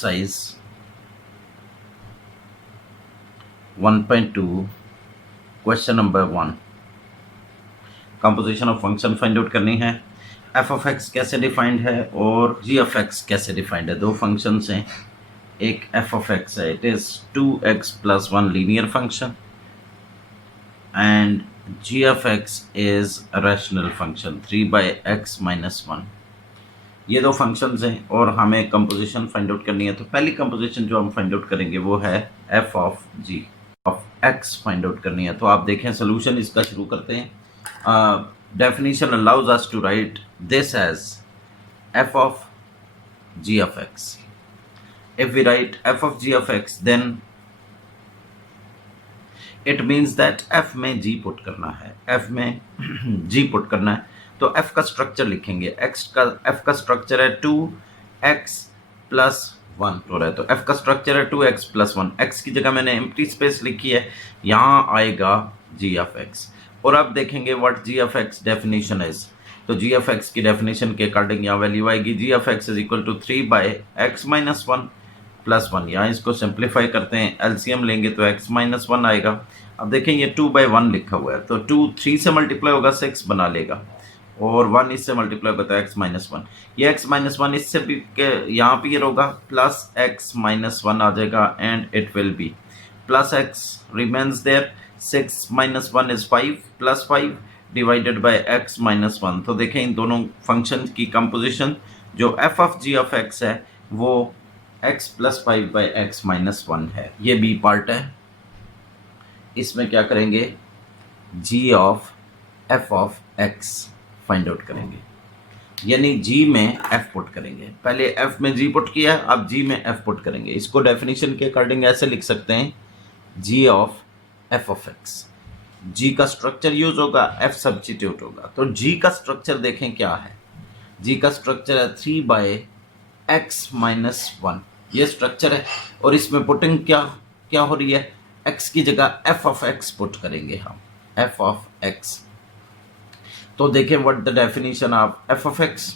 Exercise 1.2 question number 1 composition of function find out करनी है। F of x कैसे defined है और जी ऑफ एक्स कैसे डिफाइंड है। दो फंक्शंस हैं, एक एफ ऑफ एक्स है, it is 2x + 1 linear function and g of x is rational function 3/x - 1। ये दो फंक्शंस हैं और हमें कंपोजिशन फाइंड आउट करनी है। तो पहली कंपोजिशन जो हम फाइंड आउट करेंगे वो है f of g of x find out करनी है। तो आप देखें सोल्यूशन इसका शुरू करते हैं। Definition allows us to write this as f of g of x. If we write f of g of x then it means that f में जी पुट करना है, एफ में जी पुट करना है। तो f का structure लिखेंगे, f का स्ट्रक्चर है 2x + 1 हो रहा है। तो f का स्ट्रक्चर है 2x + 1। x की जगह मैंने एम्प्टी स्पेस लिखी है, यहाँ आएगा g ऑफ x। और अब देखेंगे what g of x definition is. तो g ऑफ x की डेफिनेशन के अकॉर्डिंग यहाँ वैल्यू आएगी g ऑफ x = 3/x - 1 + 1। यहाँ इसको सिंप्लीफाई करते हैं, एलसीएम लेंगे तो x - 1 आएगा। अब देखें ये 2/1 लिखा हुआ है, तो 2 3 से मल्टीप्लाई होगा 6 बना लेगा और 1 इससे मल्टीप्लाई होगा तो x - 1। ये x - 1 इससे भी यहाँ पे ये होगा +x - 1 आ जाएगा and it will be +x remains there. 6 - 1 is 5 +5 divided by x - 1। तो देखें इन दोनों फंक्शन की कंपोजिशन जो f of g of x है वो x + 5/x - 1 है। ये बी पार्ट है। इसमें क्या करेंगे, g of f of x find out करेंगे, यानी g में f पुट करेंगे। पहले f में g पुट किया, अब g में f पुट करेंगे। इसको डेफिनेशन के अकॉर्डिंग ऐसे लिख सकते हैं, g of f of x। g का स्ट्रक्चर यूज होगा, f सब्स्टिट्यूट होगा। तो g का स्ट्रक्चर देखें क्या है, g का स्ट्रक्चर है 3/x - 1। ये स्ट्रक्चर है और इसमें पुटिंग क्या हो रही है, x की जगह f ऑफ x पुट करेंगे हम, f ऑफ x। तो देखें what the definition of f of x,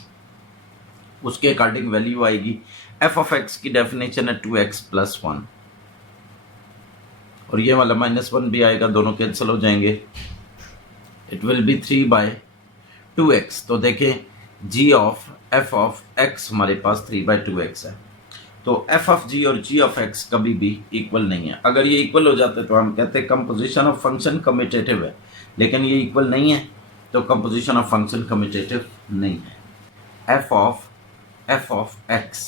उसके अकॉर्डिंग वैल्यू आएगी। f ऑफ x की डेफिनेशन है 2x + 1 और ये वाला -1 भी आएगा, दोनों कैंसिल हो जाएंगे। It will B 3/2x। तो देखें g of f of x हमारे पास 3/2x है। तो f ऑफ g और g ऑफ x कभी भी इक्वल नहीं है। अगर ये इक्वल हो जाते तो हम कहते हैं कंपोजिशन ऑफ फंक्शन कम्यूटेटिव है, लेकिन ये इक्वल नहीं है तो कंपोजिशन ऑफ फंक्शन कम्यूटेटिव नहीं है। f ऑफ x,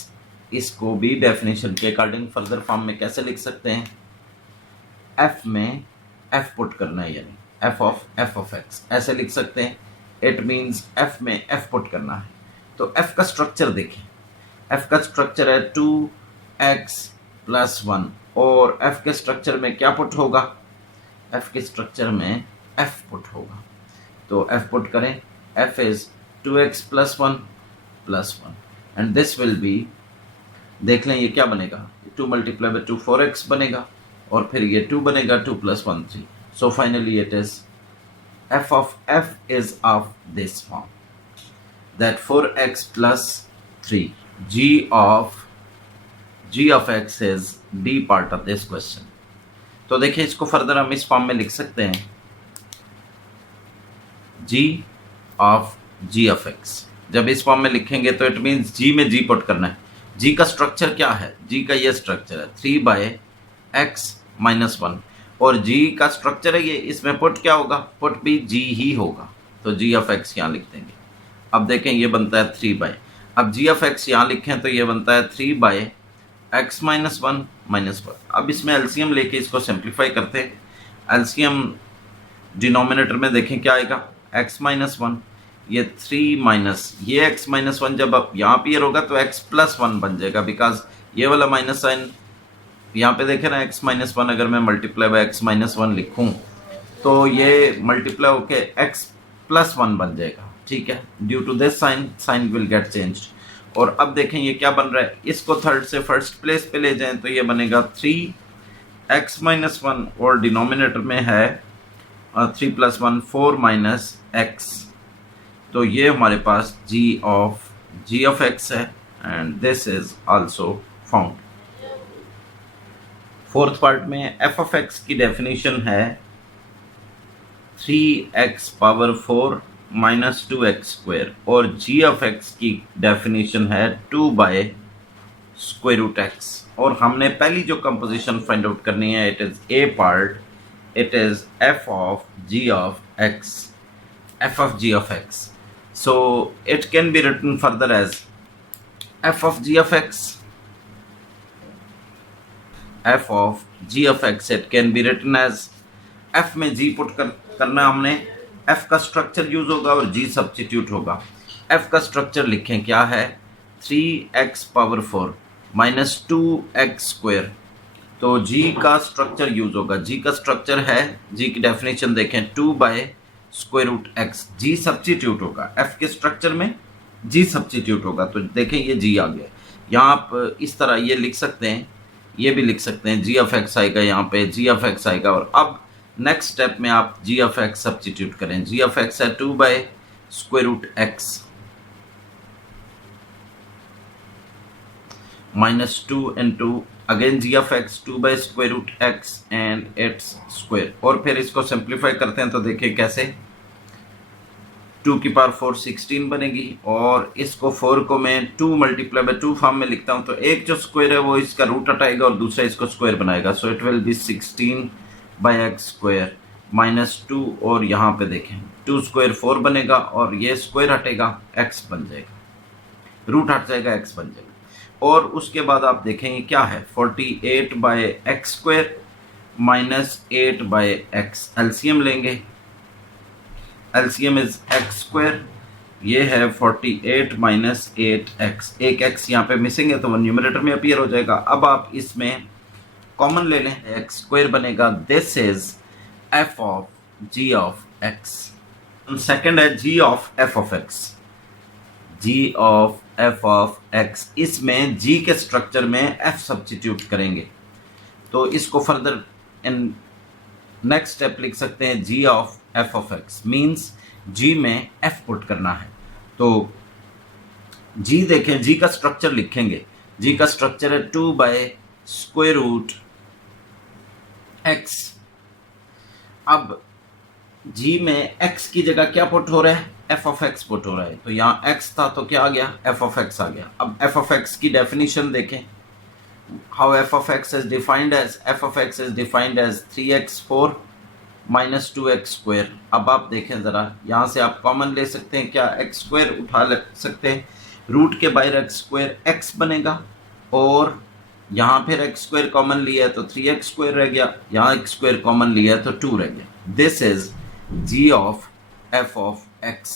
इसको भी डेफिनेशन के अकॉर्डिंग फर्दर फॉर्म में कैसे लिख सकते हैं, f में f पुट करना है, यानी f ऑफ x ऐसे लिख सकते हैं। इट मीन्स f में f पुट करना है। तो f का स्ट्रक्चर देखें, f का स्ट्रक्चर है 2x + 1 और f के स्ट्रक्चर में क्या पुट होगा, f के स्ट्रक्चर में f पुट होगा। तो f पुट करें, f is 2x + 1 + 1 and this will be, देख लें ये क्या बनेगा, 2 × 2 4x बनेगा और फिर ये 2 बनेगा, 2 + 1 3। So finally it is f of f is of this form, that 4x + 3। g of x is d part of this question. तो देखिए इसको फर्दर हम इस फॉर्म में लिख सकते हैं, g ऑफ x। जब इस फॉर्म में लिखेंगे तो इट मीन्स g में g पुट करना है। g का स्ट्रक्चर क्या है, g का ये स्ट्रक्चर है 3/x - 1 और g का स्ट्रक्चर है ये, इसमें पुट क्या होगा, पुट भी g ही होगा। तो g ऑफ x यहाँ लिख देंगे। अब देखें ये बनता है 3/, अब g ऑफ x यहाँ लिखें तो ये बनता है 3/x - 1 - 1। अब इसमें एलसीएम लेके इसको सिंप्लीफाई करते हैं। एलसीएम डिनोमिनेटर में देखें क्या आएगा, x - 1, ये 3 माइनस ये x - 1 जब अब यहाँ पे होगा तो x + 1 बन जाएगा, बिकॉज ये वाला माइनस साइन यहाँ पे देखें ना, x - 1 अगर मैं मल्टीप्लाई बाय x - 1 लिखूँ तो ये मल्टीप्लाई होके x + 1 बन जाएगा, ठीक है। Due to this sign will get changed. और अब देखें ये क्या बन रहा है, इसको थर्ड से फर्स्ट प्लेस पे ले जाएं तो ये बनेगा 3x - 1 और डिनोमिनेटर में है 3 + 1 4 - x। तो ये हमारे पास g ऑफ x है and this is also found. Fourth part में एफ ऑफ एक्स की डेफिनेशन है 3x power 4 minus 2x square और जी ऑफ एक्स की डेफिनेशन है 2 बाय स्क्वायर रूट एक्स। और हमने पहली जो कंपोजिशन फाइंड आउट करनी है, it is a part, it is f of g of x, f of g of x. So it can be written further as f of g of x, f of g of x. It can be written as f में g put करना हमने, f का structure use होगा और g substitute होगा। f का structure लिखें, क्या है, 3x power 4 minus 2x square. तो g का स्ट्रक्चर यूज होगा, g का स्ट्रक्चर है, g की डेफिनेशन देखें 2 by square root x. g substitute होगा f के स्ट्रक्चर में, g सब्स्टिट्यूट होगा, तो देखें ये g आ गया। यहाँ आप इस तरह ये लिख सकते हैं, ये भी लिख सकते हैं, g ऑफ x आएगा, यहाँ पे g ऑफ x आएगा। और अब नेक्स्ट स्टेप में आप g ऑफ x सब्स्टिट्यूट करें, g ऑफ x है 2 by square root x minus 2 into again g of x 2 by square root x and it's square. और फिर इसको सिंप्लीफाई करते हैं तो देखिए कैसे, 2 की पावर 4 16 बनेगी और इसको 4 को मैं 2 मल्टीप्लाई बाई 2 फॉर्म में लिखता हूं, तो एक जो स्क्वायर है वो इसका रूट हटाएगा और दूसरा इसको स्क्वायर बनाएगा। So it will B 16 by x square minus 2 और यहाँ पे देखें 2 स्क्वायर 4 बनेगा और ये स्क्वायर हटेगा x बन जाएगा, रूट हट जाएगा x बन जाएगा। और उसके बाद आप देखेंगे क्या है, 48 by x square minus 8 by x. LCM लेंगे, एलसीएम इज एक्स स्क्वायर, ये है 48 माइनस 8x, एक x यहाँ पे मिसिंग है तो वो न्यूमरेटर में अपीयर हो जाएगा। अब आप इसमें कॉमन ले लें, एक्स स्क्वायर बनेगा, this is f of g of x। Second है g of f of x, g of f of x। इसमें g के स्ट्रक्चर में f सब्स्टिट्यूट करेंगे तो इसको फर्दर इन नेक्स्ट स्टेप लिख सकते हैं, g of f of x means g में f पुट करना है। तो g देखें, g का स्ट्रक्चर लिखेंगे, g का स्ट्रक्चर है 2 बाय स्क्वायर रूट x। अब g में x की जगह क्या पुट हो रहा है, f ऑफ x पुट हो रहा है, तो यहाँ x था तो क्या आ गया, f ऑफ x आ गया। अब f ऑफ x की डेफिनेशन देखें, how f of x is defined as, f of x is defined as 3x4 minus 2x square. अब आप देखें ज़रा, यहाँ से आप कॉमन ले सकते हैं, क्या x स्क्वायर उठा सकते हैं, रूट के बाहर x स्क्वायर x बनेगा और यहाँ फिर x स्क्वायर कॉमन लिया है तो 3x स्क्वायर रह गया, यहाँ x स्क्वायर कॉमन लिया है तो 2 रह गया। This is g of f of x।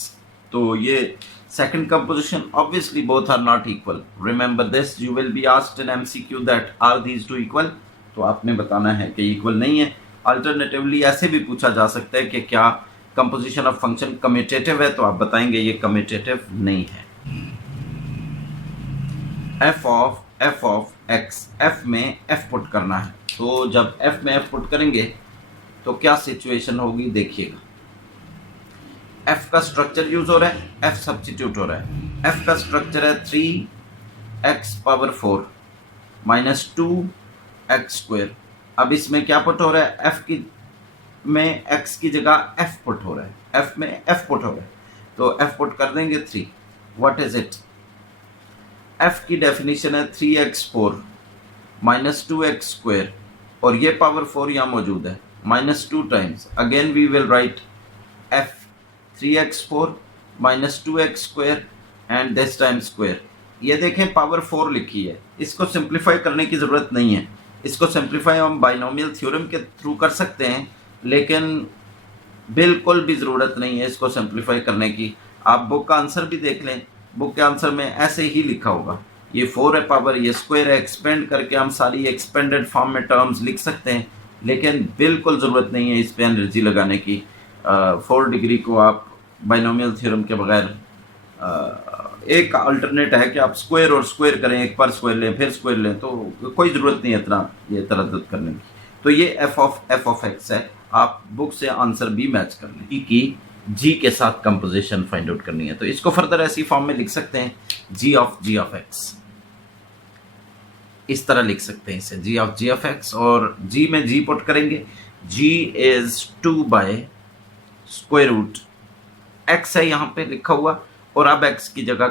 तो ये second composition, obviously both are not equal, remember this, you will be asked in MCQ that are these two equal, तो आपने बताना है कि इक्वल नहीं है। अल्टरनेटिवली ऐसे भी पूछा जा सकता है कि क्या कंपोजिशन ऑफ फंक्शन कम्यूटेटिव है, तो आप बताएंगे ये कम्यूटेटिव नहीं है। f ऑफ x, f में f पुट करना है, तो जब f में f पुट करेंगे तो क्या सिचुएशन होगी देखिएगा, f का स्ट्रक्चर यूज हो रहा है, f सब्स्टिट्यूट हो रहा है। f का स्ट्रक्चर है 3x power 4 minus 2x square. अब इसमें क्या पुट हो रहा है, f की में x की जगह f पुट हो रहा है, f में f पुट हो रहा है, तो f पुट कर देंगे 3। व्हाट इज इट, f की डेफिनेशन है 3x4 माइनस 2x स्क्वायर और ये पावर 4 यहाँ मौजूद है, minus 2 times, again we will write f 3x4 minus 2x square and this time square. ये देखें पावर 4 लिखी है, इसको सिंप्लीफाई करने की ज़रूरत नहीं है, इसको सिंप्लीफाई हम बाइनोमियल थ्योरम के थ्रू कर सकते हैं, लेकिन बिल्कुल भी ज़रूरत नहीं है इसको सिंप्लीफाई करने की। आप बुक का आंसर भी देख लें, बुक के आंसर में ऐसे ही लिखा होगा, ये 4 है पावर, ये स्क्वायर है, एक्सपेंड करके हम सारी एक्सपेंडेड फॉर्म में टर्म्स लिख सकते हैं, लेकिन बिल्कुल ज़रूरत नहीं है इस पर एनर्जी लगाने की। 4 डिग्री को आप बाइनोमियल थ्योरम के बगैर, एक अल्टरनेट है कि आप स्क्वायर और स्क्वायर करें, एक पर स्क्वायर लें फिर स्क्वायर लें, तो कोई ज़रूरत नहीं है इतना ये तरद्दुद करने की। तो ये f ऑफ x है, आप बुक से आंसर भी मैच कर लें कि g के साथ कंपोजिशन फाइंड आउट करनी है, तो इसको फर्दर ऐसी फॉर्म में लिख सकते हैं, g ऑफ x। इस तरह लिख सकते हैं इसे, जी ऑफ एक्स, और जी में जी पुट करेंगे, g is 2 by square root x है यहाँ पे लिखा हुआ, और अब एक्स की जगह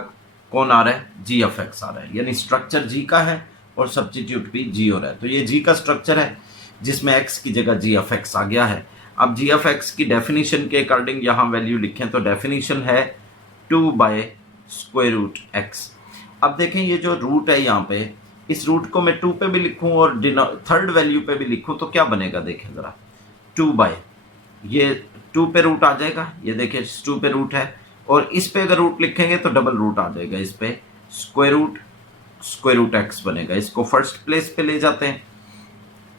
कौन आ रहा है, जी ऑफ एक्स आ रहा है, यानी स्ट्रक्चर जी का है और सब्स्टिट्यूट भी जी हो रहा है। तो ये जी का स्ट्रक्चर है जिसमें एक्स की जगह जी ऑफ एक्स आ गया है। अब जी ऑफ एक्स की डेफिनेशन के अकॉर्डिंग यहाँ वैल्यू लिखें तो डेफिनेशन है 2 बाय स्क्वायर रूट एक्स। अब देखें ये जो रूट है यहाँ पे, इस रूट को मैं 2 पे भी लिखूं और थर्ड वैल्यू पे भी लिखूं तो क्या बनेगा, देखें ज़रा, 2 बाय, ये 2 पे रूट आ जाएगा, ये देखें 2 पे रूट है, और इस पे अगर रूट लिखेंगे तो डबल रूट आ जाएगा, इस पे स्क्वायर रूट एक्स बनेगा। इसको फर्स्ट प्लेस पे ले जाते हैं,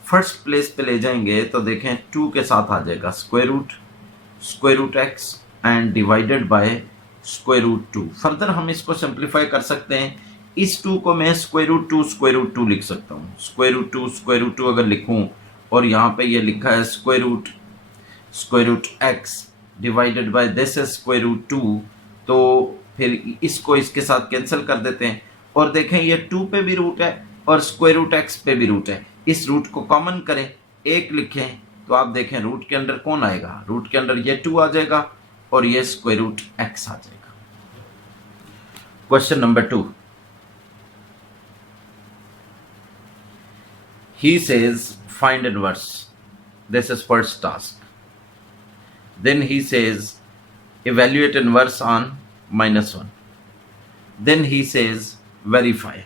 फर्स्ट प्लेस पे ले जाएंगे तो देखें 2 के साथ आ जाएगा square root x and divided by square root 2। Further हम इसको सिंप्लीफाई कर सकते हैं, इस 2 को मैं स्क्वायर रूट 2 लिख सकता हूँ, स्क्वायर रूट 2 अगर लिखूँ, और यहाँ पे ये लिखा है square root x divided by this square root 2, तो फिर इसको इसके साथ कैंसिल कर देते हैं, और देखें ये 2 पे भी रूट है और स्क्वायर रूट एक्स पे भी रूट है, इस रूट को कॉमन करें, एक लिखें तो आप देखें रूट के अंदर कौन आएगा, रूट के अंदर ये 2 आ जाएगा और ये स्क्वायर रूट एक्स आ जाएगा। Question number 2, he says find inverse, this is first task, then he says evaluate inverse on -1, then he says verify.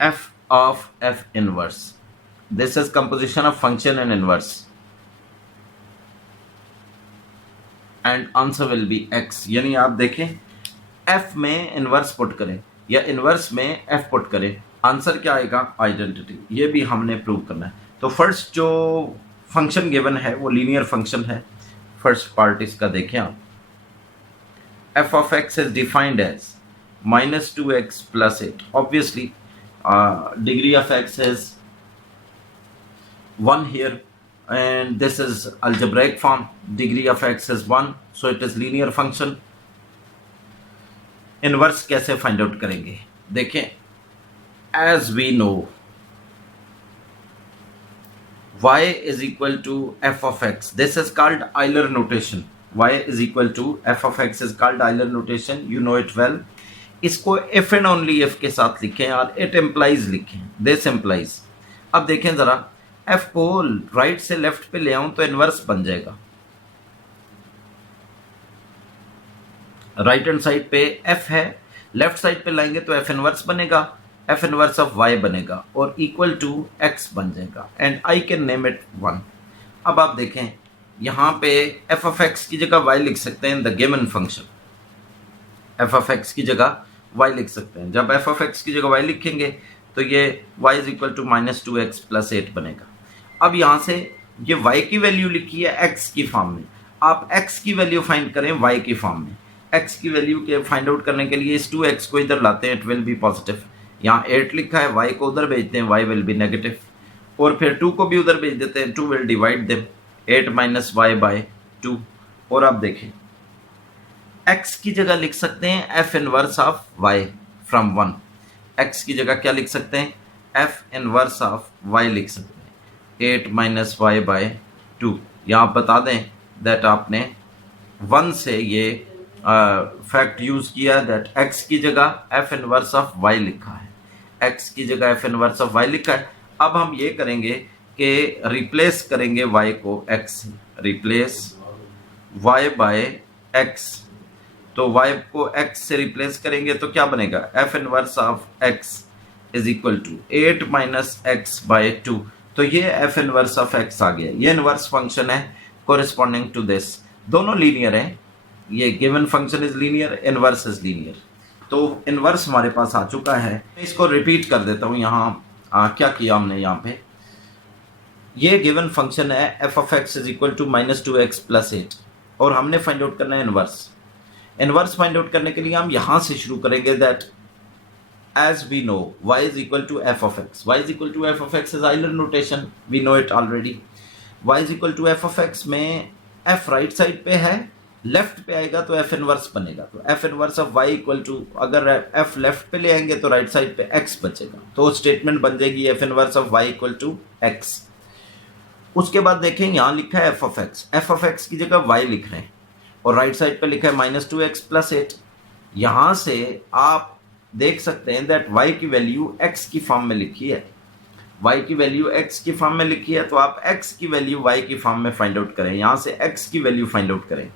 F of f inverse, this is composition of function and inverse, and answer will be x। यानी आप देखें f में inverse put करें या inverse में f put करें, answer क्या आएगा, आइडेंटिटी। ये भी हमने प्रूव करना है। तो फर्स्ट जो फंक्शन गिवन है वो लीनियर फंक्शन है, फर्स्ट पार्ट इसका देखें आप, f of x is defined as -2x plus 8, obviously degree of x is 1 here and this is algebraic form, degree of x is 1, so it is linear function। Inverse कैसे find out करेंगे, देखें, as we know y is equal to f of x, this is called Euler notation, y is equal to f of x is called Euler notation, you know it well। इसको if and only if के साथ लिखें और it implies लिखें, this implies। अब देखें ज़रा, f को राइट से लेफ्ट पे ले आऊं तो इनवर्स बन जाएगा, राइट हैंड साइड पे f है, लेफ्ट साइड पे लाएंगे तो f इनवर्स बनेगा, f इनवर्स ऑफ y बनेगा और इक्वल टू x बन जाएगा, and I can name it 1। अब आप देखें यहाँ पे f of x की जगह y लिख सकते हैं, the given function f of x की जगह y लिख सकते हैं। जब f of x की जगह y लिखेंगे तो ये y is equal to -2x plus 8 बनेगा। अब यहाँ से ये y की वैल्यू लिखी है x की फॉर्म में, आप x की वैल्यू फाइंड करें y की फॉर्म में। x की वैल्यू के फाइंड आउट करने के लिए इस 2x को इधर लाते हैं, इट विल बी पॉजिटिव। यहाँ 8 लिखा है, y को उधर भेजते हैं, y विल बी नेगेटिव, और फिर 2 को भी उधर भेज देते हैं, 2 will divide them, 8 minus y by 2। और आप देखें x की जगह लिख सकते हैं f inverse of y from 1, x की जगह क्या लिख सकते हैं, f इनवर्स ऑफ y लिख सकते हैं, 8 माइनस y बाय 2। यहाँ बता दें दैट आपने 1 से ये फैक्ट यूज़ किया दैट x की जगह f इनवर्स ऑफ y लिखा है, x की जगह f इनवर्स ऑफ y लिखा है। अब हम ये करेंगे कि रिप्लेस करेंगे y को x से, रिप्लेस y बाय x, तो y को x से रिप्लेस करेंगे तो क्या बनेगा, f inverse of x is equal to 8 minus x by 2। तो ये f इनवर्स ऑफ x आ गया, ये इनवर्स फंक्शन है कोरिस्पॉन्डिंग टू दिस, दोनों लीनियर हैं, ये given function is linear, inverse is linear. तो इनवर्स हमारे पास आ चुका है, इसको रिपीट कर देता हूँ। यहाँ क्या किया हमने, यहाँ पे ये गिवन फंक्शन है f of x is equal to -2x plus 8, और हमने फाइंड आउट करना है इनवर्स। इनवर्स फाइंड आउट करने के लिए हम यहाँ से शुरू करेंगे that as we know y is equal to f of x, y is equal to f of x is Euler notation, we know it already। y is equal to f of x में f right side पे है left पे आएगा तो f inverse बनेगा, तो f inverse of y equal to, अगर f left पे ले आएंगे तो राइट साइड पे एक्स बचेगा, तो स्टेटमेंट बन जाएगी f inverse of y equal to x. उसके बाद देखें यहां लिखा है एफ ऑफ एक्स की जगह वाई लिख रहे हैं और राइट साइड पे लिखा है -2x + 8। यहां से आप देख सकते हैं दैट y की वैल्यू x की फॉर्म में लिखी है, y की वैल्यू x की फॉर्म में लिखी है, तो आप x की वैल्यू y की फॉर्म में फाइंड आउट करें। यहां से x की वैल्यू फाइंड आउट करें,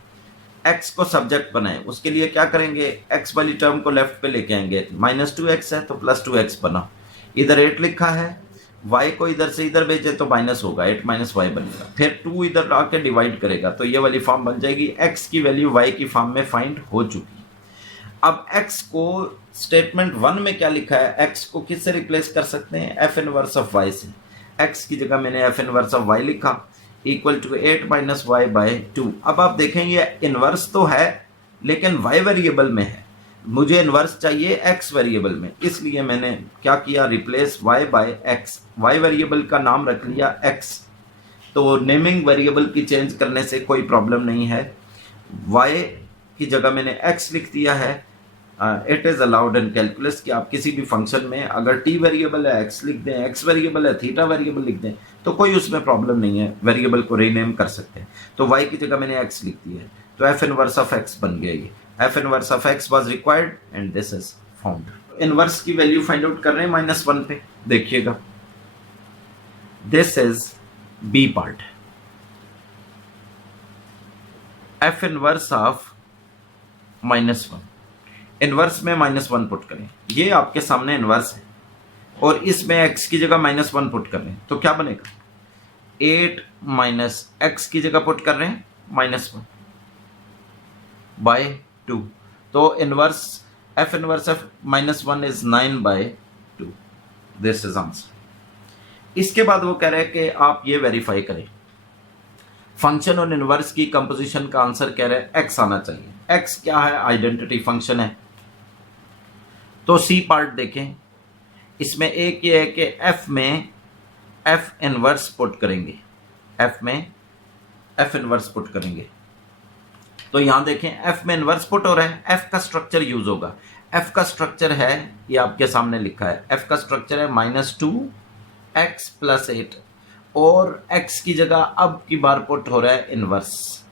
x को सब्जेक्ट बनाएं। उसके लिए क्या करेंगे, x वाली टर्म को लेफ्ट पे लेके आएंगे, -2x है तो +2x बना, इधर 8 लिखा है, y को इधर से इधर भेजे तो माइनस होगा, 8 - y बनेगा, फिर 2 इधर आके डिवाइड करेगा तो ये वाली फॉर्म बन जाएगी। x की वैल्यू y की फॉर्म में फाइंड हो चुकी। अब x को स्टेटमेंट 1 में क्या लिखा है, x को किससे रिप्लेस कर सकते हैं, एफ इनवर्स ऑफ y से। x की जगह मैंने एफ इनवर्स ऑफ y लिखा इक्वल टू 8 - y/2। अब आप देखें ये इनवर्स तो है लेकिन y वेरिएबल में है, मुझे इनवर्स चाहिए x वेरिएबल में, इसलिए मैंने क्या किया, रिप्लेस y/x, y वेरिएबल का नाम रख लिया x। तो नेमिंग वेरिएबल की चेंज करने से कोई प्रॉब्लम नहीं है, y की जगह मैंने x लिख दिया है। It is allowed in calculus कि आप किसी भी फंक्शन में अगर t वेरिएबल है x लिख दें, x वेरिएबल है थीटा वेरिएबल लिख दें, तो कोई उसमें प्रॉब्लम नहीं है, वेरिएबल को रीनेम कर सकते हैं। तो y की जगह मैंने x लिख दिया है, तो एफ इनवर्स ऑफ x बन गया। ये f inverse of x was required and this is found. Inverse की वैल्यू फाइंड आउट कर रहे हैं -1 पे, देखिएगा this is B part, f inverse of -1, inverse में -1 पुट करें, ये आपके सामने इनवर्स है और इसमें x की जगह -1 पुट कर रहे हैं तो क्या बनेगा, 8 - x की जगह पुट कर रहे हैं -1/2, तो inverse f inverse of -1 is 9/2, this is answer. इसके बाद वो कह रहे हैं कि आप ये वेरीफाई करें, फंक्शन और इनवर्स की कंपोजिशन का आंसर कह रहे हैं x आना चाहिए। x क्या है, आइडेंटिटी फंक्शन है। तो सी पार्ट देखें, इसमें एक ये है कि f में f इनवर्स पुट करेंगे, f में f इनवर्स पुट करेंगे, तो यहां देखें f में इनवर्स पुट हो रहा है, f का स्ट्रक्चर यूज होगा। f का स्ट्रक्चर है ये आपके सामने लिखा है, f का स्ट्रक्चर है -2x + 8 और x की जगह अब की बार पुट हो रहा है इनवर्स।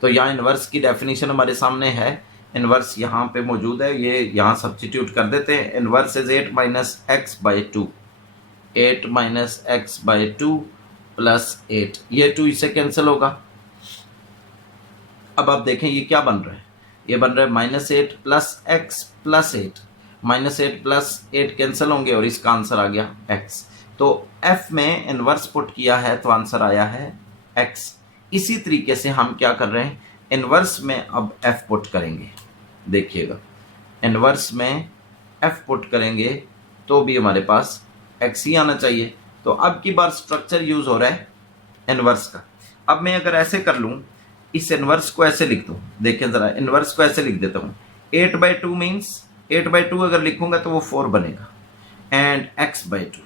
तो यहाँ इनवर्स की डेफिनेशन हमारे सामने है, इनवर्स यहाँ पे मौजूद है, ये यहाँ सब्स्टिट्यूट कर देते हैं। इनवर्स इज 8 - x/2, 8 - x/2 + 8, ये 2 इससे कैंसिल होगा। अब आप देखें ये क्या बन रहा है, ये बन रहा है -8 + x + 8, -8 + 8 कैंसिल होंगे और इसका आंसर आ गया x। तो f में इनवर्स पुट किया है तो आंसर आया है x। इसी तरीके से हम क्या कर रहे हैं, इनवर्स में अब f पुट करेंगे, देखिएगा इनवर्स में f पुट करेंगे तो भी हमारे पास x ही आना चाहिए। तो अब की बार स्ट्रक्चर यूज हो रहा है इनवर्स का। अब मैं अगर ऐसे कर लूं, इस इनवर्स को ऐसे लिख दूं, देखें जरा इनवर्स को ऐसे लिख देता हूं, 8/2 मीन्स 8/2 अगर लिखूंगा तो वो 4 बनेगा एंड x/2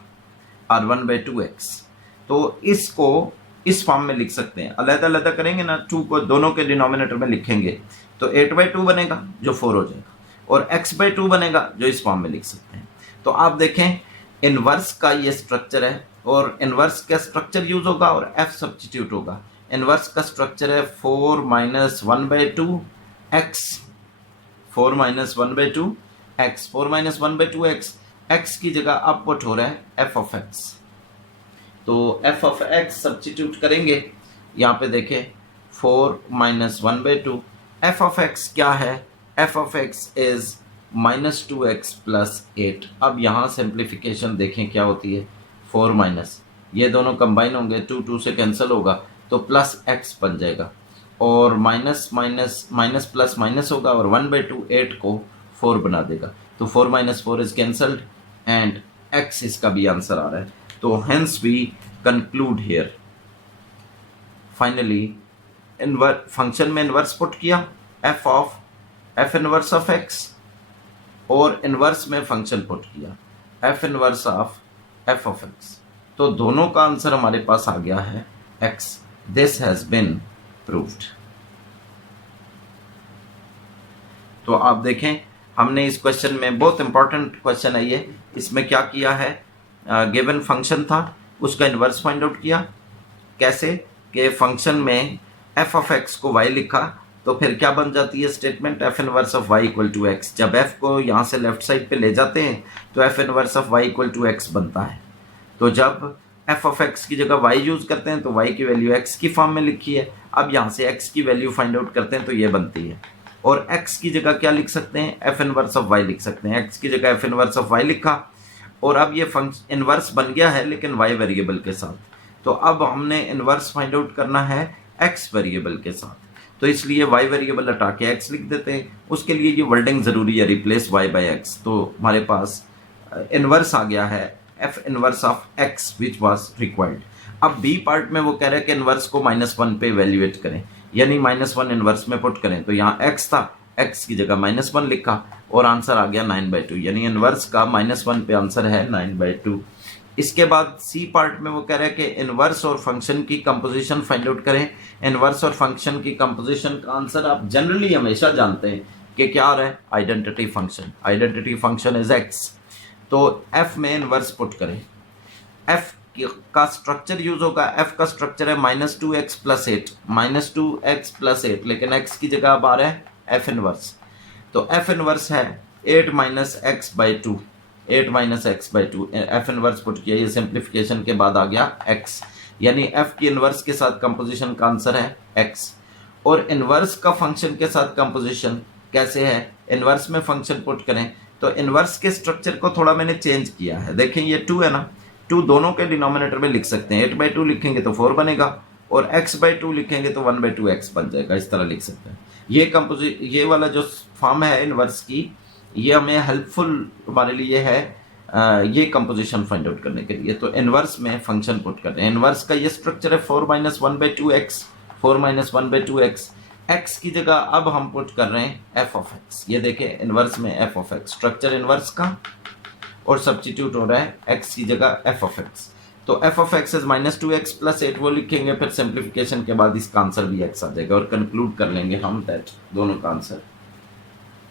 और 1/2x। तो इसको इस फॉर्म में लिख सकते हैं, अलग-अलग करेंगे ना, 2 को दोनों के डिनोमिनेटर में लिखेंगे तो 8/2 बनेगा जो 4 हो जाएगा और x/2 बनेगा जो इस फॉर्म में लिख सकते हैं। तो आप देखें इनवर्स का ये स्ट्रक्चर है और इनवर्स का स्ट्रक्चर यूज होगा और f सब्स्टिट्यूट होगा। इनवर्स का स्ट्रक्चर है 4 - 1/2x, 4 - 1/2x, 4 - 1/2x, x की जगह अब पुट हो रहा है f ऑफ x। तो f ऑफ x सब्स्टिट्यूट करेंगे, यहाँ पे देखें 4 - 1/2, f ऑफ x क्या है, f of x is -2x + 8। अब यहाँ सिंप्लीफिकेशन देखें क्या होती है, 4 माइनस, ये दोनों कंबाइन होंगे, 2 से कैंसिल होगा तो +x बन जाएगा और minus minus minus plus minus होगा और 1/2 8 को 4 बना देगा। तो 4 - 4 इज कैंसल्ड एंड x इसका भी आंसर आ रहा है। तो hence we conclude here, finally function में इनवर्स पुट किया f इनवर्स ऑफ x और इनवर्स में फंक्शन पुट किया f inverse of f of x, तो दोनों का आंसर हमारे पास आ गया है x। This has been proved. तो आप देखें हमने इस क्वेश्चन में, बहुत इंपॉर्टेंट क्वेश्चन है ये, इसमें क्या किया है, गिवन फंक्शन था उसका इन्वर्स फाइंड आउट किया। कैसे कि फंक्शन में एफ ऑफ एक्स को वाई लिखा तो फिर क्या बन जाती है statement, f inverse of y equal to x. जब एफ को यहाँ से लेफ्ट साइड पे ले जाते हैं तो f inverse of y equal to x बनता है। तो जब एफ ऑफ एक्स की जगह वाई यूज करते हैं तो वाई की वैल्यू एक्स की फॉर्म में लिखी है। अब यहाँ से एक्स की वैल्यू फाइंड आउट करते हैं तो ये बनती है। और एक्स की जगह क्या लिख सकते हैं, एफ इनवर्स ऑफ वाई लिख सकते हैं। एक्स की जगह एफ इनवर्स ऑफ वाई लिखा और अब ये फंक्शन इनवर्स बन गया है लेकिन वाई वेरिएबल के साथ। तो अब हमने इनवर्स फाइंड आउट करना है एक्स वेरिएबल के साथ, तो इसलिए y वेरिएबल हटा के x लिख देते हैं। उसके लिए ये वर्डिंग ज़रूरी है, रिप्लेस y बाई x। तो हमारे पास इनवर्स आ गया है f inverse of x which was required. अब b पार्ट में वो कह रहे हैं कि इनवर्स को -1 पे इवेल्युएट करें, यानी -1 इनवर्स में पुट करें। तो यहाँ x था, x की जगह -1 लिखा और आंसर आ गया 9/2, यानी इनवर्स का -1 पे आंसर है 9/2। इसके बाद सी पार्ट में वो कह रहे हैं कि इनवर्स और फंक्शन की कंपोजिशन फाइंड आउट करें। इनवर्स और फंक्शन की कंपोजिशन का आंसर आप जनरली हमेशा जानते हैं कि क्या आ रहा है, identity function. Identity function is x. तो एफ में इनवर्स पुट करें। एफ का स्ट्रक्चर यूज होगा, एफ का स्ट्रक्चर है -2x + 8, -2x + 8, लेकिन x की जगह अब आ रहा है एफ इनवर्स। तो एफ इनवर्स है 8 - x/2, 8 - x/2। F inverse put किया, ये सिंप्लीफिकेशन के बाद आ गया x, यानी f की इनवर्स के साथ कंपोजिशन का आंसर है x। और इनवर्स का फंक्शन के साथ कंपोजिशन कैसे है, इनवर्स में फंक्शन पुट करें तो इनवर्स के स्ट्रक्चर को थोड़ा मैंने चेंज किया है। देखें ये 2 है ना, 2 दोनों के डिनोमिनेटर में लिख सकते हैं। 8/2 लिखेंगे तो 4 बनेगा और x/2 लिखेंगे तो 1/2x बन जाएगा, इस तरह लिख सकते हैं। ये वाला जो फॉर्म है इनवर्स की, ये हमें हेल्पफुल हमारे लिए है ये कंपोजिशन फाइंड आउट करने के लिए। तो इनवर्स में फंक्शन पुट करते हैं। इनवर्स का ये स्ट्रक्चर है 4 - 1/2x, 4 - 1/2x। x की जगह अब हम पुट कर रहे हैं f ऑफ x। ये देखें इनवर्स में f of x, structure inverse का, और सब्स्टिट्यूट हो रहा है x की जगह f ऑफ x। तो f of x is -2x + 8 वो लिखेंगे, फिर सिंप्लीफिकेशन के बाद इसका आंसर भी x आ जाएगा और कंक्लूड कर लेंगे हम दैट दोनों का answer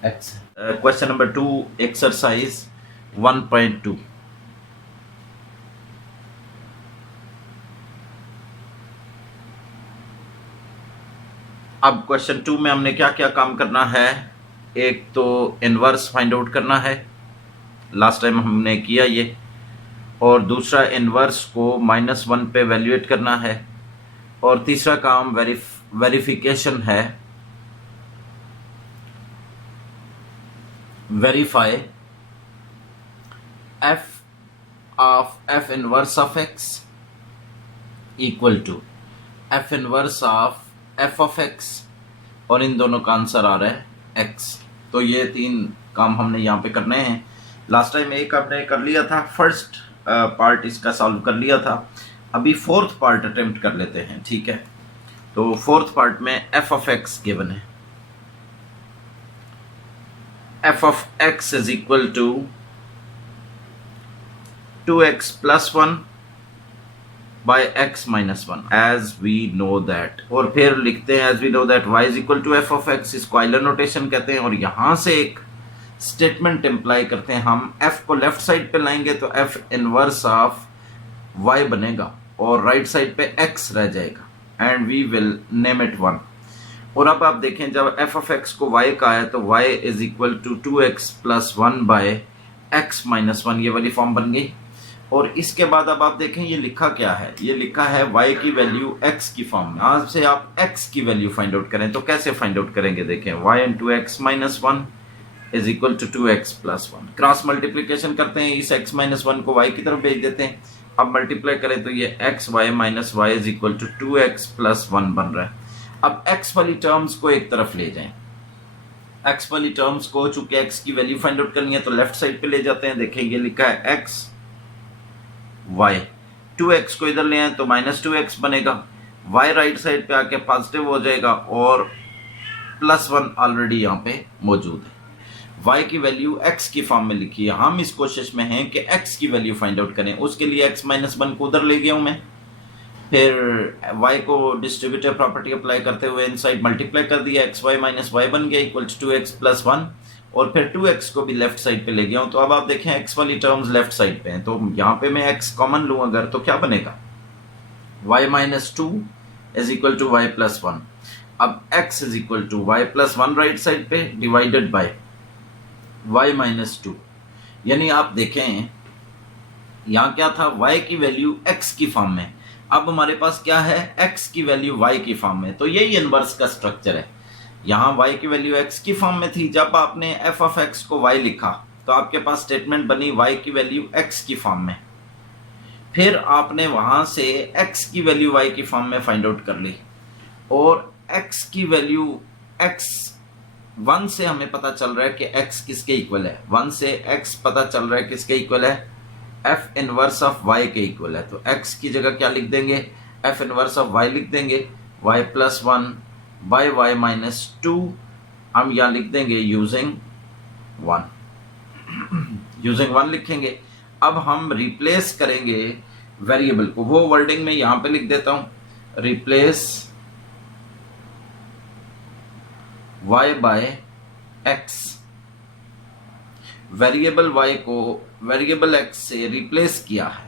x। Question number 2, exercise 1.2। अब क्वेश्चन 2 में हमने क्या क्या काम करना है, एक तो इनवर्स फाइंड आउट करना है, लास्ट टाइम हमने किया ये, और दूसरा इनवर्स को -1 पे वैल्यूएट करना है, और तीसरा काम वेरिफिकेशन है, verify f inverse of x equal to f inverse of f of x, और इन दोनों का आंसर आ रहा है x। तो ये 3 काम हमने यहाँ पे करने हैं। लास्ट टाइम एक हमने कर लिया था, फर्स्ट पार्ट इसका सॉल्व कर लिया था, अभी फोर्थ पार्ट अटेम्प्ट कर लेते हैं, ठीक है। तो फोर्थ पार्ट में f ऑफ x गिवन है, f of x is equal to 2x + 1 by x - 1 as we know that। और फिर लिखते हैं as we know that y is equal to f of x, इसको आइलर नोटेशन कहते हैं। और यहां से एक स्टेटमेंट इंप्लाई करते हैं, हम f को लेफ्ट साइड पे लाएंगे तो f इनवर्स ऑफ y बनेगा और राइट साइड पे x रह जाएगा and we will name it 1। और अब आप देखें जब f ऑफ x को y का है तो y is equal to 2x + 1 by x - 1, ये वाली फॉर्म बन गई। और इसके बाद अब आप देखें ये लिखा क्या है, ये लिखा है y की वैल्यू x की फॉर्म में। आज से आप x की वैल्यू फाइंड आउट करें तो कैसे फाइंड आउट करेंगे, देखें y × x - 1 is equal to 2x + 1। Cross multiplication करते हैं, इस x - 1 को y की तरफ भेज देते हैं। अब मल्टीप्लाई करें तो ये xy - y is equal to 2x + 1 बन रहा है। अब x वाली टर्म्स को एक तरफ ले जाएं, x वाली टर्म्स को, चूंकि x की वैल्यू फाइंड आउट करनी है तो लेफ्ट साइड पे ले जाते हैं। देखें ये लिखा है x y, 2x को इधर ले आए तो -2x बनेगा, y राइट साइड पे आके पॉजिटिव हो जाएगा और +1 ऑलरेडी यहाँ पे मौजूद है। y की वैल्यू x की फॉर्म में लिखी है। हम इस कोशिश में हैं कि x की वैल्यू फाइंड आउट करें, उसके लिए x - 1 को उधर ले गया हूं मैं, फिर y को डिस्ट्रीब्यूटिव प्रॉपर्टी अप्लाई करते हुए इनसाइड मल्टीप्लाई कर दिया, एक्स वाई माइनस वाई बन गया इक्वल टू 2x प्लस 1, और फिर 2x को भी लेफ्ट साइड पे ले गया हूं। तो अब आप देखें x वाली टर्म्स लेफ्ट साइड पे हैं, तो यहां पे मैं x कॉमन लूं अगर, तो क्या बनेगा, y minus 2 is equal to y plus 1। अब x is equal to y plus 1 right side पे डिवाइडेड बाय y माइनस 2, यानी आप देखें यहां क्या था, y की वैल्यू x की फॉर्म में, अब हमारे पास क्या है, x की वैल्यू y की फॉर्म में। तो यही इनवर्स का स्ट्रक्चर है। यहां y की वैल्यू x की फॉर्म में थी, जब आपने f ऑफ x को y लिखा तो आपके पास स्टेटमेंट बनी y की वैल्यू x की फॉर्म में। फिर आपने वहां से x की वैल्यू y की फॉर्म में फाइंड आउट कर ली, और x की वैल्यू x 1 से हमें पता चल रहा है कि x किसके इक्वल है, 1 से x पता चल रहा है किसके इक्वल है, f इनवर्स ऑफ y के इक्वल है। तो x की जगह क्या लिख देंगे, f इनवर्स ऑफ y लिख देंगे, y plus 1 by y minus 2, हम यहां लिख देंगे यूजिंग 1 लिखेंगे। अब हम रिप्लेस करेंगे वेरिएबल को, वो वर्डिंग में यहां पे लिख देता हूं, replace y by x, variable y को वेरिएबल x से रिप्लेस किया है।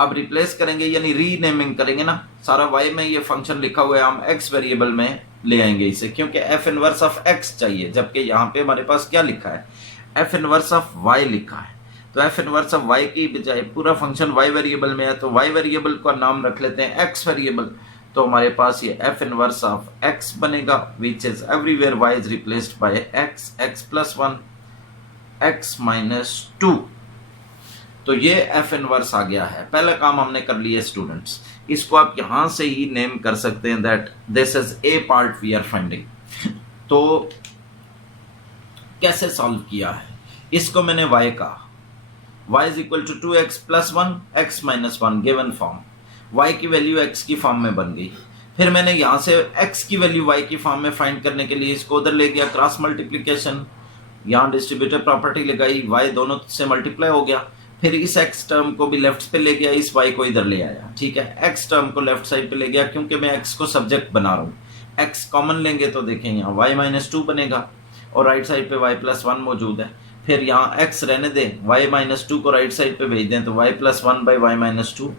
अब रिप्लेस करेंगे यानी रीनेमिंग करेंगे ना, सारा y में ये फंक्शन लिखा हुआ है, हम x वेरिएबल में ले आएंगे इसे, क्योंकि f इनवर्स ऑफ x चाहिए, जबकि यहाँ पे हमारे पास क्या लिखा है, f इनवर्स ऑफ y लिखा है। तो f इनवर्स ऑफ y की बजाय पूरा फंक्शन y वेरिएबल में है, तो y वेरिएबल का नाम रख लेते हैं x वेरिएबल। तो हमारे पास ये f इनवर्स ऑफ x बनेगा, which is everywhere y is replaced bye x, x plus 1 x minus 2। तो ये f इनवर्स आ गया है। पहला काम हमने कर लिया स्टूडेंट्स, इसको आप यहां से ही नेम कर सकते हैं that this is a part we are finding. तो कैसे सॉल्व किया है, इसको मैंने y कहा, y is equal to 2x plus 1 x minus 1 given form, y की वैल्यू x की फॉर्म में बन गई। फिर मैंने यहां से x की वैल्यू y की फॉर्म में फाइंड करने के लिए इसको उधर ले गया, क्रॉस मल्टीप्लीकेशन, यहां डिस्ट्रीब्यूटिव प्रॉपर्टी लगाई, y दोनों से मल्टीप्लाई हो गया। फिर इस x टर्म को भी लेफ्ट पे ले गया, इस y को इधर ले आया, ठीक है। x टर्म को लेफ्ट साइड पे ले गया, क्योंकि मैं x को सब्जेक्ट बना रहा हूं। x कॉमन लेंगे तो देखें यहाँ y माइनस 2 बनेगा, और राइट साइड पे y प्लस 1 मौजूद है। फिर यहाँ x रहने दें, y माइनस 2 को राइट साइड पे भेज दें, तो y plus 1 by y minus 2,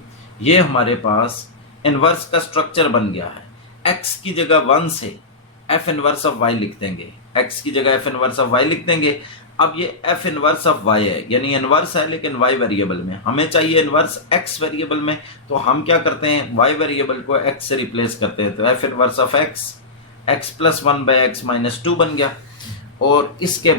ये हमारे पास इनवर्स का स्ट्रक्चर बन गया है। x की जगह 1 से f इनवर्स ऑफ y लिख देंगे, x की जगह f इनवर्स ऑफ y लिख देंगे। अब ये f इनवर्स ऑफ y है, यानी इनवर्स है लेकिन y वेरिएबल में, हमें चाहिए इनवर्स x वेरिएबल में। तो हम क्या करते हैं, y वेरिएबल को x से रिप्लेस करते हैं, तो f inverse of x, x plus 1 by x minus 2 बन गया। और इसके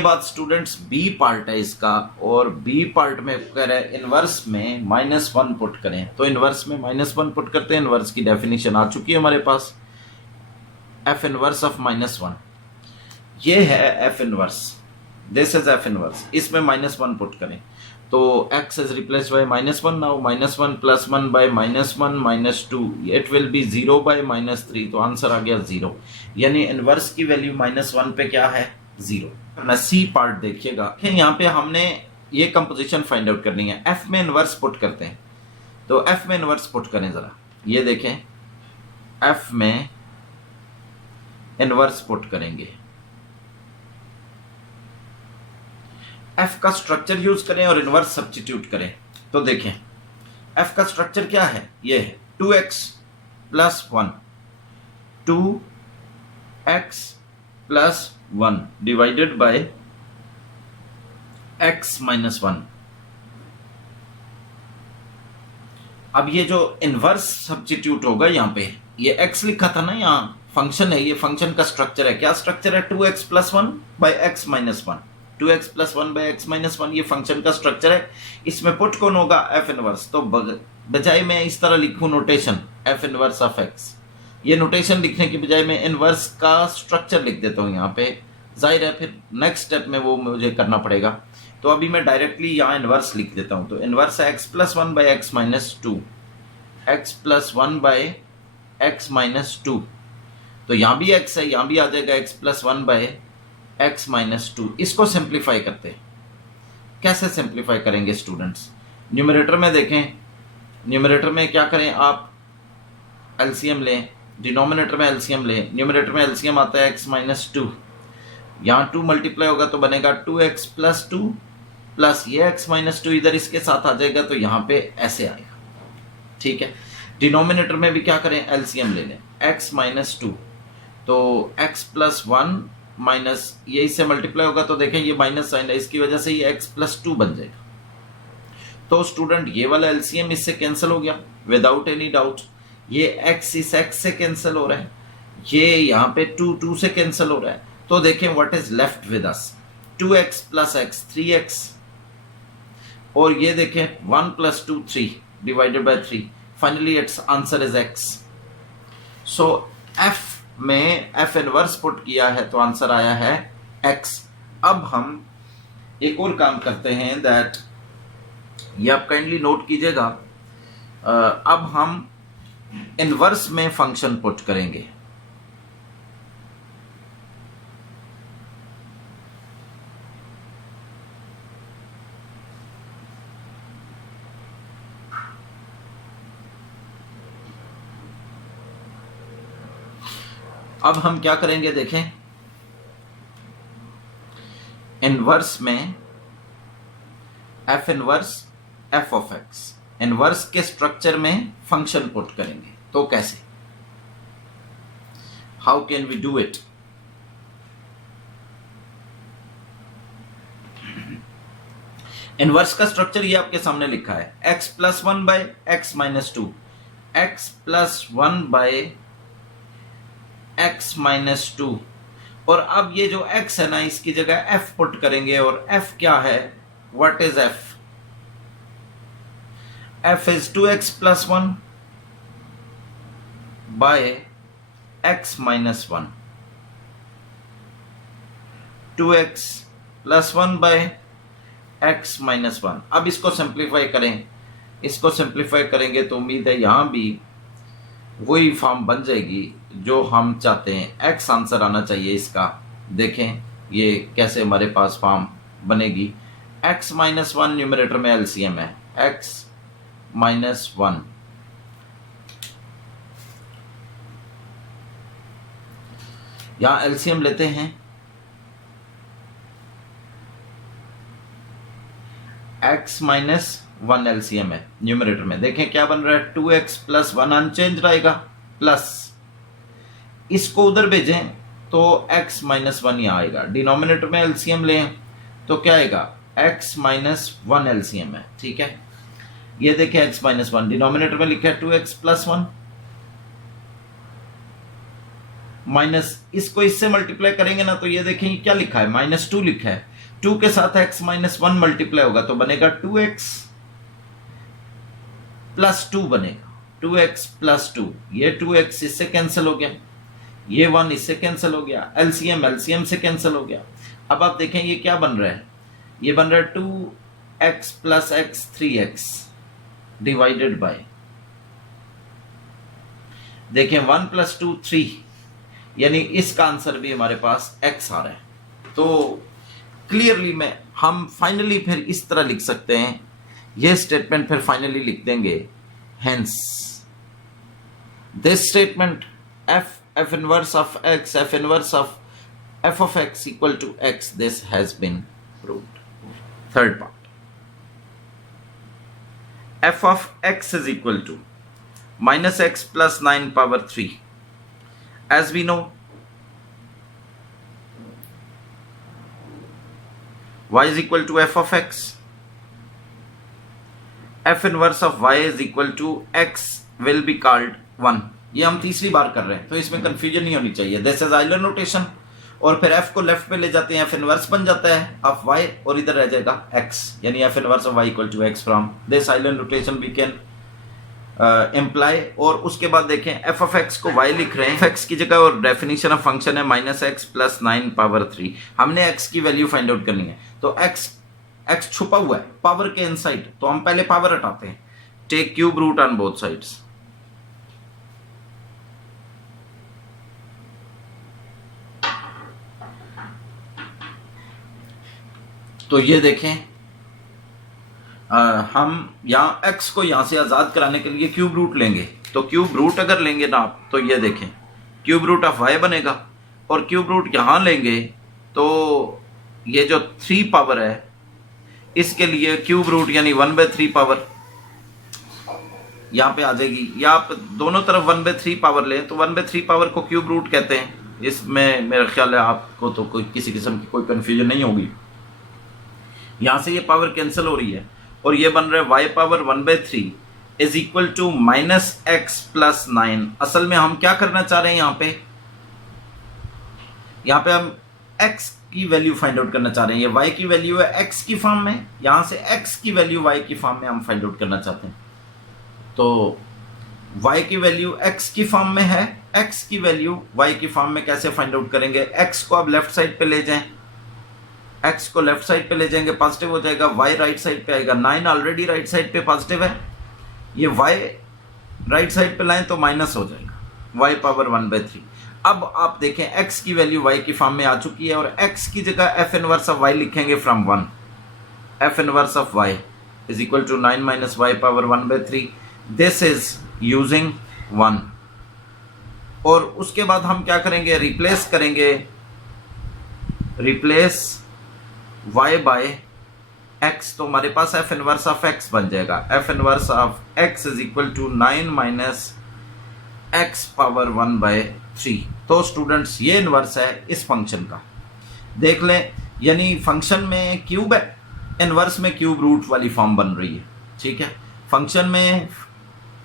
बाद स्टूडेंट्स b पार्ट है इसका, और b पार्ट में कह रहे हैं इनवर्स में -1 पुट करें। तो इनवर्स में -1 पुट करते हैं, इनवर्स की डेफिनेशन आ चुकी है हमारे पास, f इनवर्स ऑफ -1, ये है f inverse, this is f inverse, इसमें -1 पुट करें तो x is replaced by -1, now -1 plus 1 by -1 minus 2, it will be 0 by -3, तो आंसर आ गया 0, यानी इनवर्स की वैल्यू -1 पे क्या है, 0। ना सी पार्ट देखिएगा, यहाँ पे हमने ये कंपोजिशन फाइंड आउट करनी है, f में इनवर्स पुट करते हैं। तो f में इनवर्स पुट करें जरा, ये देखें f में इनवर्स पुट करेंगे, f का स्ट्रक्चर यूज करें और इनवर्स सब्स्टिट्यूट करें। तो देखें f का स्ट्रक्चर क्या है, ये है 2x plus 1, 2x plus 1 divided by x minus 1। अब ये जो इनवर्स सब्स्टिट्यूट होगा यहाँ पे, ये x लिखा था ना, यहाँ फंक्शन है, ये फंक्शन का स्ट्रक्चर है, क्या स्ट्रक्चर है, 2x plus 1 by x minus 1, 2x plus 1 by x minus 1, ये फंक्शन का स्ट्रक्चर है। इसमें पुट कौन होगा, f इनवर्स। तो बजाय मैं इस तरह लिखूं notation f inverse of x, ये नोटेशन लिखने की बजाय मैं इनवर्स का स्ट्रक्चर लिख देता हूं यहाँ पे, जाहिर है फिर नेक्स्ट स्टेप में वो मुझे करना पड़ेगा। तो अभी मैं डायरेक्टली यहाँ इनवर्स लिख देता हूं। तो इनवर्स है x plus 1 by x minus 2, x plus 1 by x minus 2, तो यहाँ भी x है, यहाँ भी आ जाएगा x plus 1 by x minus 2। इसको सिंप्लीफाई करते हैं। कैसे सिंप्लीफाई करेंगे स्टूडेंट्स? न्यूमरेटर में देखें, न्यूमरेटर में क्या करें आप, एलसीएम लें, डिनोमिनेटर में एलसीएम लें। न्यूमरेटर में एलसीएम आता है x माइनस 2, यहाँ 2 मल्टीप्लाई होगा तो बनेगा 2x प्लस 2 प्लस ये x माइनस 2 इधर इसके साथ आ जाएगा तो यहाँ पे ऐसे आएगा। ठीक है, डिनोमिनेटर में भी क्या करें, एलसीएम ले लें, x माइनस 2 तो x प्लस 1 माइनस ये इससे मल्टीप्लाई होगा तो देखें ये माइनस साइन है, इसकी वजह से ये x प्लस 2 बन जाएगा। तो स्टूडेंट ये वाला एलसीएम इससे कैंसिल हो गया विदाउट एनी डाउट। ये x इस x से कैंसिल हो रहा है, ये यहाँ पे 2 से कैंसिल हो रहा है। तो देखें what is left with us, 2x plus x 3x, और ये देखें 1 plus 2 3 divided by 3। Finally it's answer is x। So f में f इनवर्स पुट किया है तो आंसर आया है x। अब हम एक और काम करते हैं, दैट ये आप काइंडली नोट कीजिएगा। अब हम इनवर्स में फंक्शन पुट करेंगे। अब हम क्या करेंगे देखें, इनवर्स में f inverse f of x, inverse के स्ट्रक्चर में फंक्शन पुट करेंगे। तो कैसे, how can we do it? Inverse का स्ट्रक्चर ये आपके सामने लिखा है, x plus 1 by x minus 2, x plus 1 by x minus 2, और अब ये जो x है ना इसकी जगह f पुट करेंगे। और f क्या है, what is f? f is 2x plus 1 by x minus 1, 2x plus 1 by x minus 1। अब इसको सिंप्लीफाई करें, इसको सिंप्लीफाई करेंगे तो उम्मीद है यहाँ भी वही फॉर्म बन जाएगी जो हम चाहते हैं। x आंसर आना चाहिए इसका। देखें ये कैसे हमारे पास फॉर्म बनेगी, x माइनस 1 न्यूमरेटर में एलसीएम है, x माइनस 1, यहां एलसीएम लेते हैं, x माइनस 1 एलसीएम है न्यूमरेटर में। देखें क्या बन रहा है, 2x प्लस 1 अनचेंज रहेगा, प्लस इसको उधर भेजें तो x माइनस 1 यहां आएगा। डिनोमिनेटर में एलसीएम लें तो क्या आएगा, x माइनस 1 एलसीएम है। ठीक है, ये देखें x माइनस 1, डिनोमिनेटर में लिखा है 2x प्लस 1, माइनस इसको इससे मल्टीप्लाई करेंगे ना तो ये देखें क्या लिखा है, माइनस 2 लिखा है। 2 के साथ x माइनस 1 मल्टीप्लाई होगा तो बनेगा 2x प्लस 2 बनेगा, 2x प्लस 2। ये 2x इससे कैंसिल हो गया, ये 1 इससे कैंसिल हो गया, एलसीएम एलसीएम से कैंसिल हो गया। अब आप देखें ये क्या बन रहा है, ये बन रहा है 2x plus x 3x divided by, देखें 1 प्लस 2 3, यानी इसका आंसर भी हमारे पास x आ रहा है। तो क्लियरली में हम फाइनली फिर इस तरह लिख सकते हैं, ये स्टेटमेंट फिर फाइनली लिख देंगे, hence this statement f inverse of x, f inverse of f of x equal to x, this has been proved। Third part, f of x is equal to minus x plus 9 power 3। As we know, y is equal to f of x, f inverse of y is equal to x will be called 1। ये हम तीसरी बार कर रहे हैं तो इसमें confusion नहीं होनी चाहिए। दिस इज आइलर नोटेशन, और फिर f को लेफ्ट पे ले जाते हैं, f इनवर्स बन जाता है ऑफ y और इधर रह जाएगा x, यानी f inverse of y equal to x from this Euler notation we can imply. और उसके बाद देखें f ऑफ x को y लिख रहे हैं, x की जगह और डेफिनेशन ऑफ फंक्शन है माइनस एक्स प्लस 9 पावर 3। हमने x की वैल्यू फाइंड आउट करनी है तो x छुपा हुआ है पावर के इनसाइड, तो हम पहले पावर हटाते हैं, take cube root on both sides. तो ये देखें, हम यहाँ x को यहाँ से आज़ाद कराने के लिए क्यूब रूट लेंगे। तो क्यूब रूट अगर लेंगे ना आप, तो ये देखें क्यूब रूट ऑफ y बनेगा, और क्यूब रूट यहाँ लेंगे तो ये जो 3 पावर है इसके लिए क्यूब रूट यानी 1/3 पावर यहाँ पे आ जाएगी। या आप दोनों तरफ 1/3 पावर लें तो 1/3 पावर को क्यूब रूट कहते हैं। इसमें मेरा ख्याल है आपको तो कोई किसी किस्म की कोई कन्फ्यूजन नहीं होगी। यहाँ से ये पावर कैंसिल हो रही है और ये बन रहा है y power 1/3 is equal to -x plus 9। असल में हम क्या करना चाह रहे हैं यहाँ पे हम x की वैल्यू फाइंड आउट करना चाह रहे हैं। ये y की वैल्यू है x की फॉर्म में, यहाँ से x की वैल्यू y की फॉर्म में हम फाइंड आउट करना चाहते हैं। तो y की वैल्यू x की फॉर्म में है, x की वैल्यू y की फॉर्म में कैसे फाइंड आउट करेंगे? x को आप लेफ्ट साइड पे ले जाएं, x को लेफ्ट साइड पे ले जाएंगे पॉजिटिव हो जाएगा, y राइट साइड पे आएगा। 9 ऑलरेडी राइट साइड पे पॉजिटिव है, ये y राइट साइड पे लाएं तो माइनस हो जाएगा y पावर 1/3। अब आप देखें x की वैल्यू y की फॉर्म में आ चुकी है और x की जगह f इनवर्स ऑफ y लिखेंगे from 1। f inverse of y is equal to 9 minus y power 1/3। This is using 1। और उसके बाद हम क्या करेंगे? रिप्लेस करेंगे, रिप्लेस y बाय x, तो हमारे पास f इनवर्स ऑफ x बन जाएगा। f inverse of x is equal to 9 minus x power 1/3। तो स्टूडेंट्स ये इनवर्स है इस फंक्शन का, देख लें। यानी फंक्शन में क्यूब है, इनवर्स में क्यूब रूट वाली फॉर्म बन रही है, ठीक है। फंक्शन में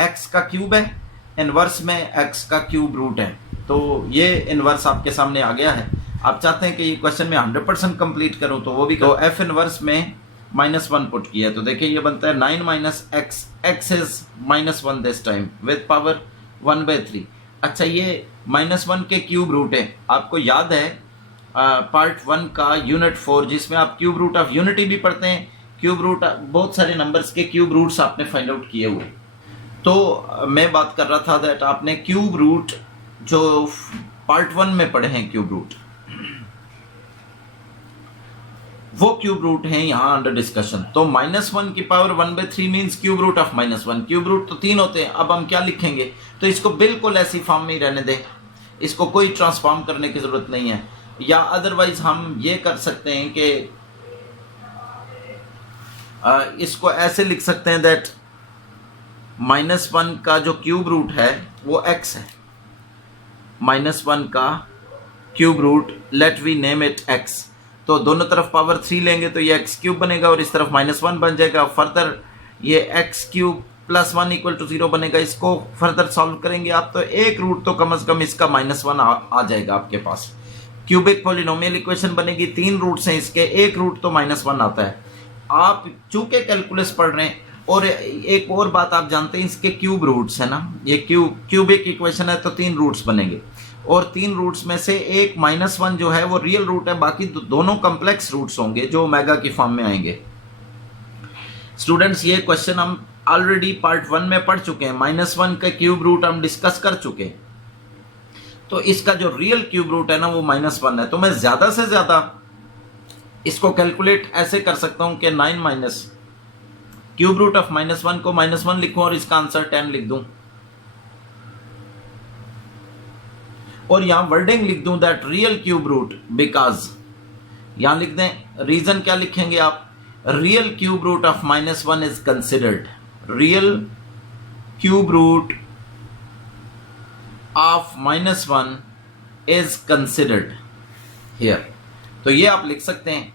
x का क्यूब है, इनवर्स में x का क्यूब रूट है। तो ये इनवर्स आपके सामने आ गया है। आप चाहते हैं कि ये क्वेश्चन में 100% कंप्लीट करूं तो वो भी तो f इनवर्स में -1 पुट किया, तो देखिए ये बनता है 9 minus x, x is -1 this time with power 1/3। अच्छा, ये -1 के क्यूब रूट है। आपको याद है पार्ट 1 का यूनिट 4 जिसमें आप क्यूब रूट ऑफ यूनिटी भी पढ़ते हैं। क्यूब रूट बहुत सारे नंबर्स के क्यूब रूट्स आपने फाइंड आउट किए हुए। तो मैं बात कर रहा था दैट आपने क्यूब रूट जो पार्ट 1 में पढ़े हैं क्यूब रूट, वो क्यूब रूट हैं यहाँ अंडर डिस्कशन। तो -1 की power 1/3 means cube root of -1। Cube root तो 3 होते हैं। अब हम क्या लिखेंगे? तो इसको बिल्कुल ऐसी फॉर्म में ही रहने दें, इसको कोई ट्रांसफॉर्म करने की जरूरत नहीं है। या अदरवाइज हम ये कर सकते हैं कि इसको ऐसे लिख सकते हैं दैट -1 का जो क्यूब रूट है वो x है। -1 का cube root let we name it x। तो दोनों तरफ पावर 3 लेंगे तो ये x क्यूब बनेगा और इस तरफ -1 बन जाएगा। फर्दर ये x cube plus 1 equal to 0 बनेगा। इसको फर्दर सॉल्व करेंगे आप तो एक रूट तो कम से कम इसका -1 आ जाएगा आपके पास। क्यूबिक पॉलिनोमियल इक्वेशन बनेगी, 3 रूट्स हैं इसके, एक रूट तो -1 आता है। आप चूंकि कैलकुलस पढ़ रहे हैं, और एक और बात आप जानते हैं इसके क्यूब रूट्स है ना, ये क्यूबिक इक्वेशन है तो 3 रूट्स बनेंगे और 3 रूट्स में से एक -1 जो है वो रियल रूट है, बाकी दोनों कॉम्प्लेक्स रूट्स होंगे जो ओमेगा की फॉर्म में आएंगे। स्टूडेंट्स ये क्वेश्चन हम ऑलरेडी पार्ट 1 में पढ़ चुके हैं, -1 का क्यूब रूट हम डिस्कस कर चुके हैं। तो इसका जो रियल क्यूब रूट है ना वो -1 है। तो मैं ज्यादा से ज्यादा इसको कैलकुलेट ऐसे कर सकता हूं कि 9 माइनस क्यूब रूट ऑफ -1 को -1 लिखूं और इसका आंसर 10 लिख दूं और यहां वर्डिंग लिख दूं that real cube root, because यहां लिख दें। रीजन क्या लिखेंगे आप? Real cube root of -1 is considered. Real cube root of -1 is considered here. तो ये आप लिख सकते हैं।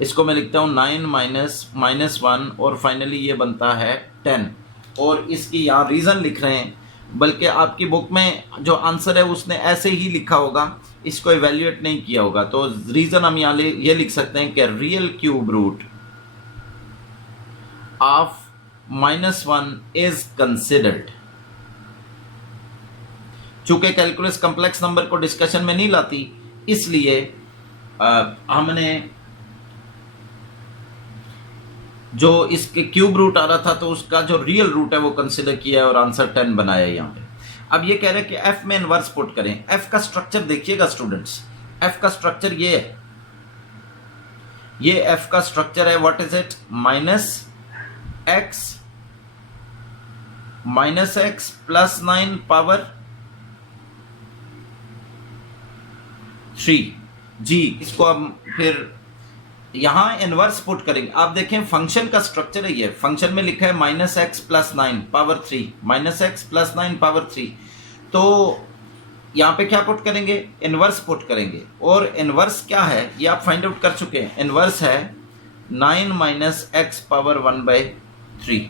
इसको मैं लिखता हूं 9 माइनस -1 और फाइनली ये बनता है 10 और इसकी यहाँ रीज़न लिख रहे हैं, बल्कि आपकी बुक में जो आंसर है उसने ऐसे ही लिखा होगा, इसको इवेल्युएट नहीं किया होगा। तो रीज़न हम यहाँ ये लिख सकते हैं कि real cube root of -1 is considered. चूंकि कैलकुलस कॉम्प्लेक्स नंबर को डिस्कशन में नहीं लाती, इसलिए हमने जो इसके क्यूब रूट आ रहा था तो उसका जो रियल रूट है वो कंसिडर किया है और आंसर 10 बनाया है यहाँ पे। अब ये कह रहे हैं कि f में इनवर्स पुट करें। f का स्ट्रक्चर देखिएगा स्टूडेंट्स, f का स्ट्रक्चर ये है। ये एफ का स्ट्रक्चर है, what is it, minus x plus 9 power 3 जी। इसको अब फिर यहां इनवर्स पुट करेंगे। आप देखें फंक्शन का स्ट्रक्चर है, ये फंक्शन में लिखा है minus x plus 9 power 3, minus x plus 9 power 3। तो यहां पे क्या पुट करेंगे, इनवर्स पुट करेंगे। और इनवर्स क्या है ये आप फाइंड आउट कर चुके हैं, इनवर्स है 9 माइनस एक्स पावर 1/3।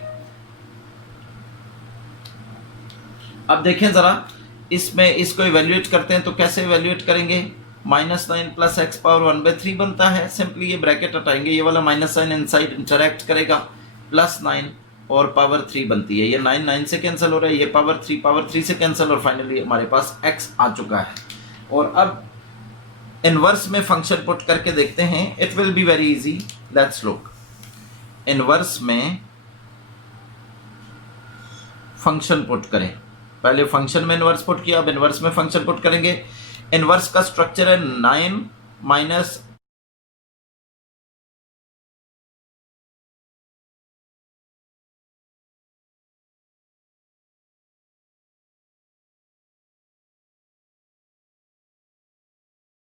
अब देखें जरा इसमें, इसको इवेल्युएट करते हैं तो कैसे इवेल्युएट करेंगे, -9 प्लस एक्स पावर 1/3 बनता है। सिंपली ये ब्रैकेट हटाएंगे, ये वाला माइनस साइन इनसाइड इंटरैक्ट करेगा, प्लस 9 और पावर 3 बनती है। ये 9 9 से कैंसिल हो रहा है, ये पावर 3 से कैंसिल, और फाइनली हमारे पास x आ चुका है। और अब इनवर्स में फंक्शन पुट करके देखते हैं, it will be very easy. Let's look, inverse में फंक्शन पुट करें। पहले फंक्शन में इनवर्स पुट किया, अब इनवर्स में फंक्शन पुट करेंगे। इनवर्स का स्ट्रक्चर है 9 माइनस